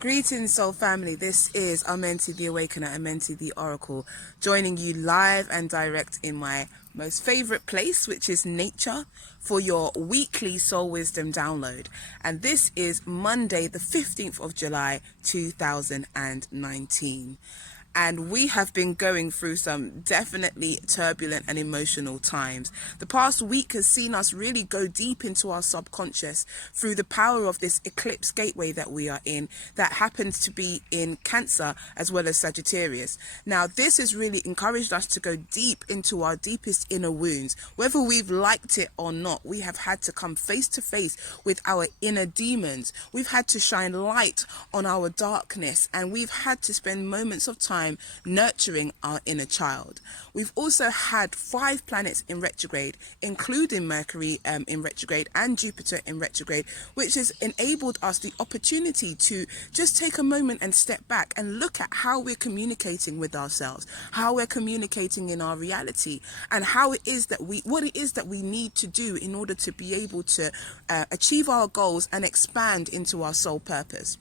Greetings, soul family. This is Amenti The Awakener, Amenti the Oracle, joining you live and direct in my most favorite place, which is nature, for your weekly soul wisdom download. And this is Monday, the 15th of July, 2019. And we have been going through some definitely turbulent and emotional times. The past week has seen us really go deep into our subconscious through the power of this eclipse gateway that we are in, that happens to be in Cancer as well as Sagittarius. Now, this has really encouraged us to go deep into our deepest inner wounds. Whether we've liked it or not, we have had to come face to face with our inner demons. We've had to shine light on our darkness, and we've had to spend moments of time nurturing our inner child. We've also had 5 planets in retrograde, including Mercury in retrograde and Jupiter in retrograde, which has enabled us the opportunity to just take a moment and step back and look at how we're communicating with ourselves, how we're communicating in our reality, and how it is that what it is that we need to do in order to be able to achieve our goals and expand into our soul purpose.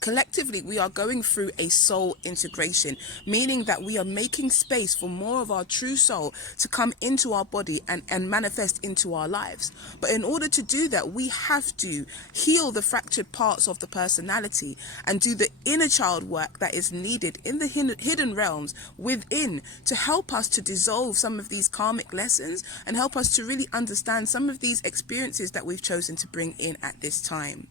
Collectively, we are going through a soul integration, meaning that we are making space for more of our true soul to come into our body and manifest into our lives. But in order to do that, we have to heal the fractured parts of the personality and do the inner child work that is needed in the hidden realms within to help us to dissolve some of these karmic lessons and help us to really understand some of these experiences that we've chosen to bring in at this time.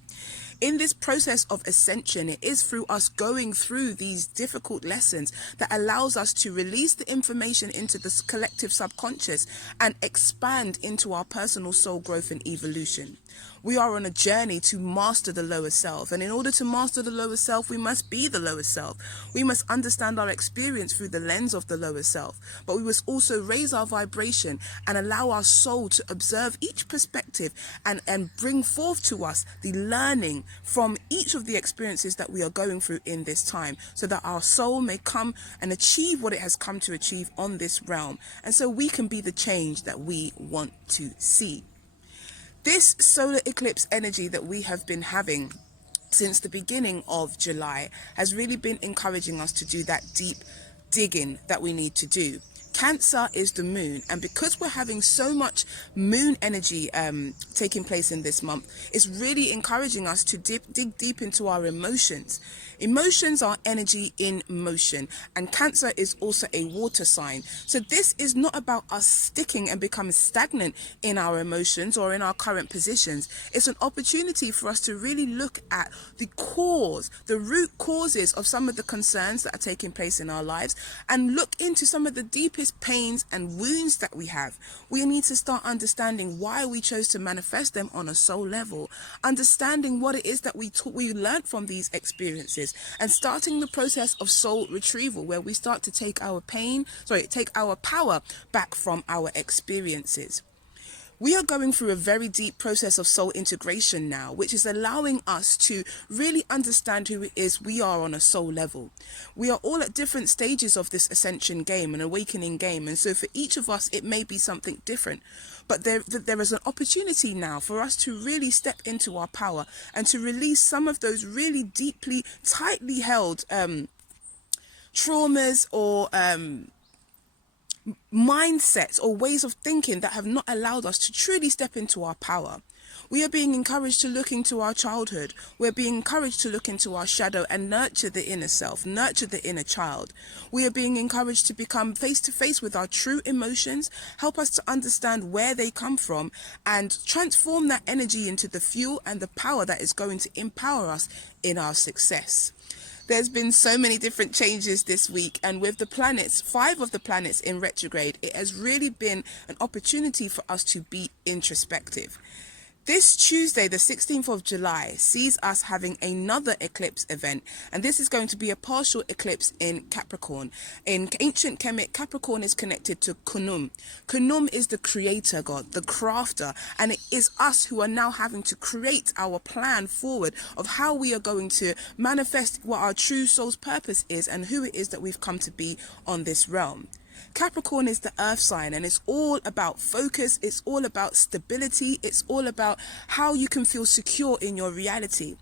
In this process of ascension, it is through us going through these difficult lessons that allows us to release the information into the collective subconscious and expand into our personal soul growth and evolution. We are on a journey to master the lower self, and in order to master the lower self, we must be the lower self. We must understand our experience through the lens of the lower self, but we must also raise our vibration and allow our soul to observe each perspective and bring forth to us the learning from each of the experiences that we are going through in this time, so that our soul may come and achieve what it has come to achieve on this realm, and so we can be the change that we want to see. This solar eclipse energy that we have been having since the beginning of July has really been encouraging us to do that deep digging that we need to do. Cancer is the moon, and because we're having so much moon energy taking place in this month, it's really encouraging us to dig deep into our emotions. Emotions are energy in motion, and Cancer is also a water sign. So this is not about us sticking and becoming stagnant in our emotions or in our current positions. It's an opportunity for us to really look at the cause, the root causes of some of the concerns that are taking place in our lives, and look into some of the deepest pains and wounds that we have. We need to start understanding why we chose to manifest them on a soul level, understanding what it is that we learned from these experiences, and starting the process of soul retrieval, where we start to take our power back from our experiences. We are going through a very deep process of soul integration now, which is allowing us to really understand who it is we are on a soul level. We are all at different stages of this ascension game, an awakening game, and so for each of us it may be something different. But there is an opportunity now for us to really step into our power and to release some of those really deeply, tightly held traumas or mindsets or ways of thinking that have not allowed us to truly step into our power. We are being encouraged to look into our childhood. We're being encouraged to look into our shadow and nurture the inner self, nurture the inner child. We are being encouraged to become face to face with our true emotions, help us to understand where they come from, and transform that energy into the fuel and the power that is going to empower us in our success. There's been so many different changes this week, and with the planets, 5 of the planets in retrograde, it has really been an opportunity for us to be introspective. This Tuesday, the 16th of July, sees us having another eclipse event, and this is going to be a partial eclipse in Capricorn. In ancient Kemet, Capricorn is connected to Khnum. Khnum is the creator god, the crafter, and it is us who are now having to create our plan forward of how we are going to manifest what our true soul's purpose is and who it is that we've come to be on this realm. Capricorn is the earth sign, and it's all about focus, it's all about stability, it's all about how you can feel secure in your reality.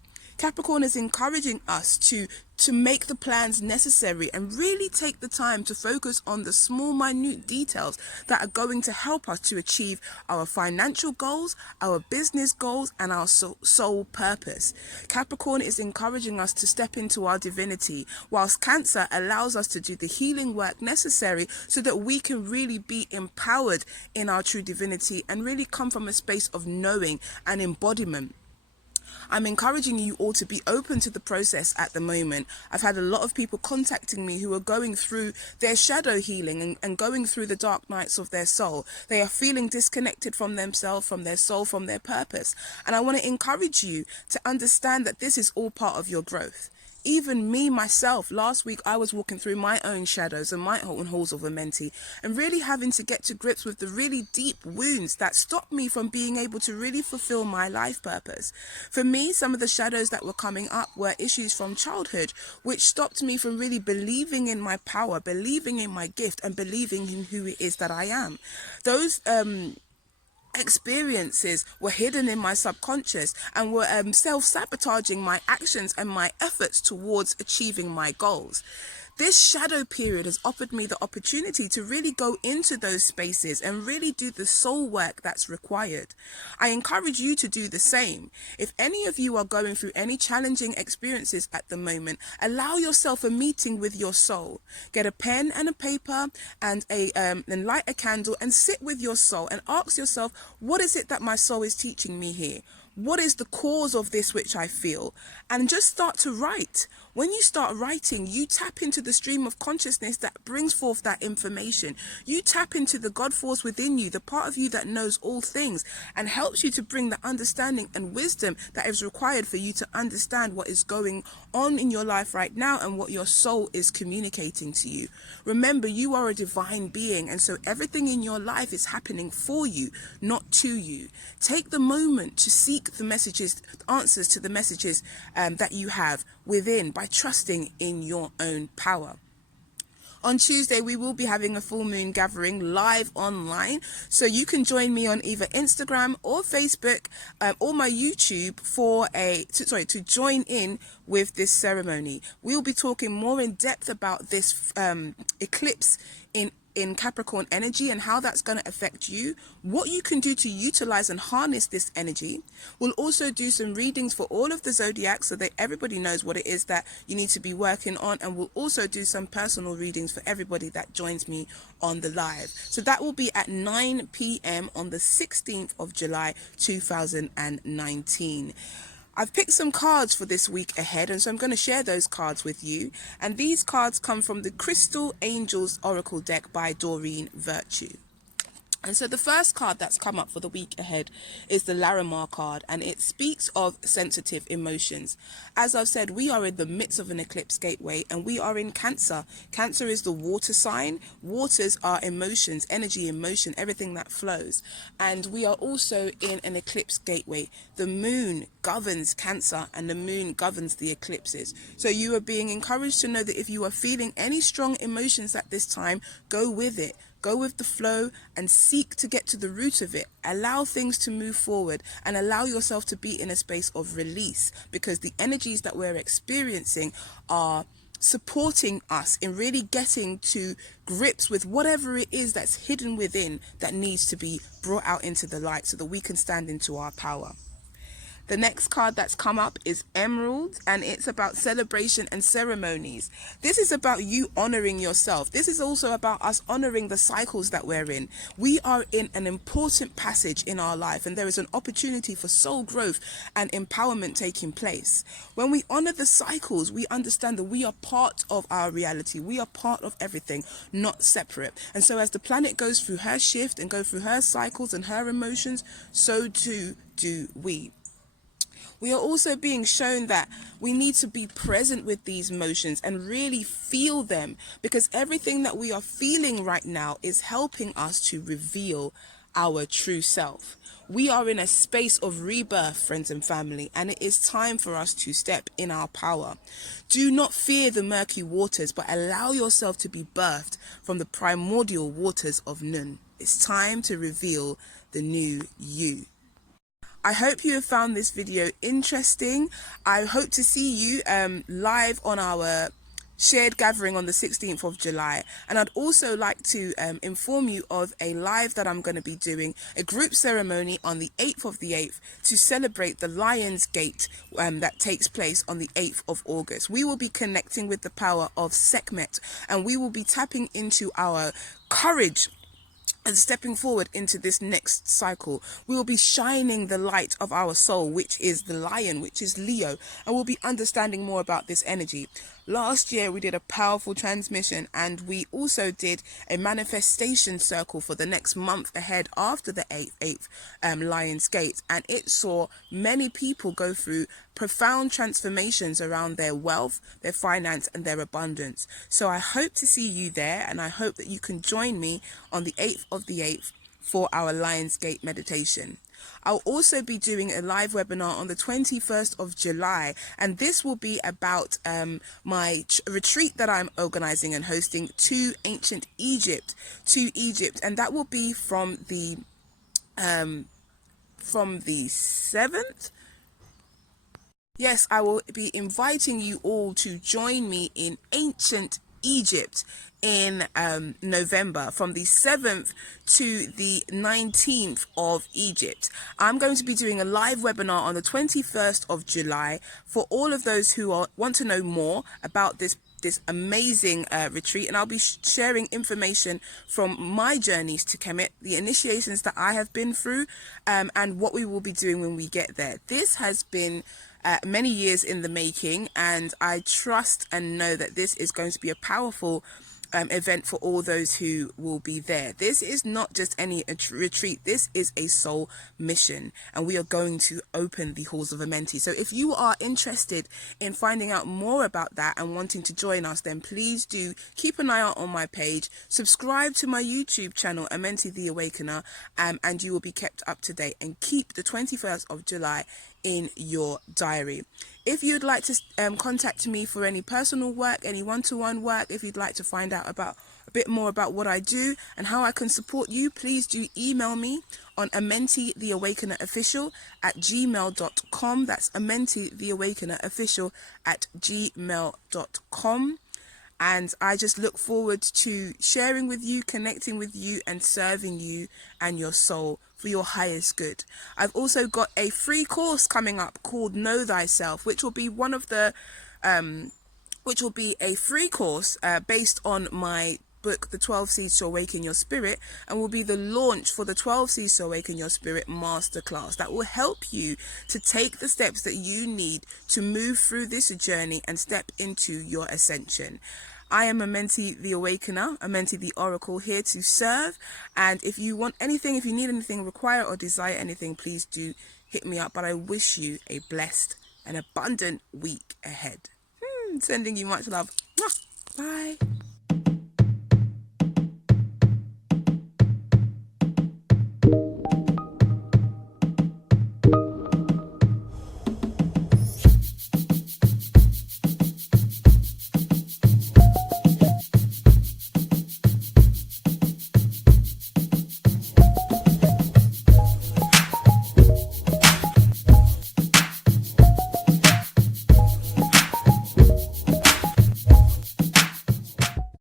Capricorn is encouraging us to make the plans necessary and really take the time to focus on the small, minute details that are going to help us to achieve our financial goals, our business goals, and our soul purpose. Capricorn is encouraging us to step into our divinity, whilst Cancer allows us to do the healing work necessary so that we can really be empowered in our true divinity and really come from a space of knowing and embodiment. I'm encouraging you all to be open to the process at the moment. I've had a lot of people contacting me who are going through their shadow healing and going through the dark nights of their soul. They are feeling disconnected from themselves, from their soul, from their purpose. And I want to encourage you to understand that this is all part of your growth. Even me, myself, last week I was walking through my own shadows and my own halls of Amenti and really having to get to grips with the really deep wounds that stopped me from being able to really fulfill my life purpose. For me, some of the shadows that were coming up were issues from childhood, which stopped me from really believing in my power, believing in my gift, and believing in who it is that I am. Those experiences were hidden in my subconscious and were self-sabotaging my actions and my efforts towards achieving my goals. This shadow period has offered me the opportunity to really go into those spaces and really do the soul work that's required. I encourage you to do the same. If any of you are going through any challenging experiences at the moment, allow yourself a meeting with your soul. Get a pen and a paper and light a candle and sit with your soul and ask yourself, what is it that my soul is teaching me here? What is the cause of this which I feel? And just start to write. When you start writing, you tap into the stream of consciousness that brings forth that information. You tap into the God force within you, the part of you that knows all things and helps you to bring the understanding and wisdom that is required for you to understand what is going on in your life right now and what your soul is communicating to you. Remember, you are a divine being, and so everything in your life is happening for you, not to you. Take the moment to seek the messages, answers to the messages that you have within by trusting in your own power. On Tuesday, we will be having a full moon gathering live online. So you can join me on either Instagram or Facebook or my YouTube to join in with this ceremony. We'll be talking more in depth about this eclipse in Capricorn energy and how that's going to affect you, what you can do to utilize and harness this energy. We'll also do some readings for all of the zodiacs so that everybody knows what it is that you need to be working on, and we'll also do some personal readings for everybody that joins me on the live. So that will be at 9 p.m. on the 16th of July 2019. I've picked some cards for this week ahead, and so I'm going to share those cards with you. And these cards come from the Crystal Angels Oracle deck by Doreen Virtue. And so the first card that's come up for the week ahead is the Larimar card, and it speaks of sensitive emotions. As I've said, we are in the midst of an eclipse gateway, and we are in Cancer. Cancer is the water sign. Waters are emotions, energy, emotion, everything that flows. And we are also in an eclipse gateway. The moon governs Cancer, and the moon governs the eclipses. So you are being encouraged to know that if you are feeling any strong emotions at this time, go with it. Go with the flow and seek to get to the root of it. Allow things to move forward and allow yourself to be in a space of release, because the energies that we're experiencing are supporting us in really getting to grips with whatever it is that's hidden within that needs to be brought out into the light so that we can stand into our power. The next card that's come up is Emerald, and it's about celebration and ceremonies. This is about you honoring yourself. This is also about us honoring the cycles that we're in. We are in an important passage in our life, and there is an opportunity for soul growth and empowerment taking place. When we honor the cycles, we understand that we are part of our reality. We are part of everything, not separate. And so as the planet goes through her shift and go through her cycles and her emotions, so too do we. We are also being shown that we need to be present with these emotions and really feel them, because everything that we are feeling right now is helping us to reveal our true self. We are in a space of rebirth, friends and family, and it is time for us to step in our power. Do not fear the murky waters, but allow yourself to be birthed from the primordial waters of Nun. It's time to reveal the new you. I hope you have found this video interesting. I hope to see you live on our shared gathering on the 16th of July. And I'd also like to inform you of a live that I'm going to be doing, a group ceremony on the 8th of the 8th to celebrate the Lion's Gate that takes place on the 8th of August. We will be connecting with the power of Sekhmet, and we will be tapping into our courage and stepping forward into this next cycle. We will be shining the light of our soul, which is the lion, which is Leo, and we'll be understanding more about this energy. Last year we did a powerful transmission, and we also did a manifestation circle for the next month ahead after the 8th Lion's Gate, and it saw many people go through profound transformations around their wealth, their finance, and their abundance. So I hope to see you there, and I hope that you can join me on the 8th of the 8th for our Lion's Gate meditation. I'll also be doing a live webinar on the 21st of July, and this will be about my retreat that I'm organizing and hosting to ancient Egypt, and that will be from the 7th. Yes, I will be inviting you all to join me in ancient Egypt in November, from the 7th to the 19th of Egypt. I'm going to be doing a live webinar on the 21st of July for all of those who want to know more about this amazing retreat, and I'll be sharing information from my journeys to Kemet, the initiations that I have been through, and what we will be doing when we get there. This has been many years in the making, and I trust and know that this is going to be a powerful event for all those who will be there. This is not just any retreat, this is a soul mission, and we are going to open the halls of Amenti. So if you are interested in finding out more about that and wanting to join us, then please do keep an eye out on my page, subscribe to my YouTube channel Amenti The Awakener, and you will be kept up to date, and keep the 21st of July in your diary. If you'd like to contact me for any personal work, any one-to-one work, if you'd like to find out about a bit more about what I do and how I can support you, please do email me on amentitheawakenerofficial@gmail.com. That's amentitheawakenerofficial@gmail.com. And I just look forward to sharing with you, connecting with you, and serving you and your soul for your highest good. I've also got a free course coming up called Know Thyself, which will be a free course based on my book, The 12 Seeds to Awaken Your Spirit, and will be the launch for the 12 Seeds to Awaken Your Spirit Masterclass that will help you to take the steps that you need to move through this journey and step into your ascension. I am Amenti The Awakener, Amenti the Oracle, here to serve. And if you want anything, if you need anything, require or desire anything, please do hit me up. But I wish you a blessed and abundant week ahead. Sending you much love. Bye.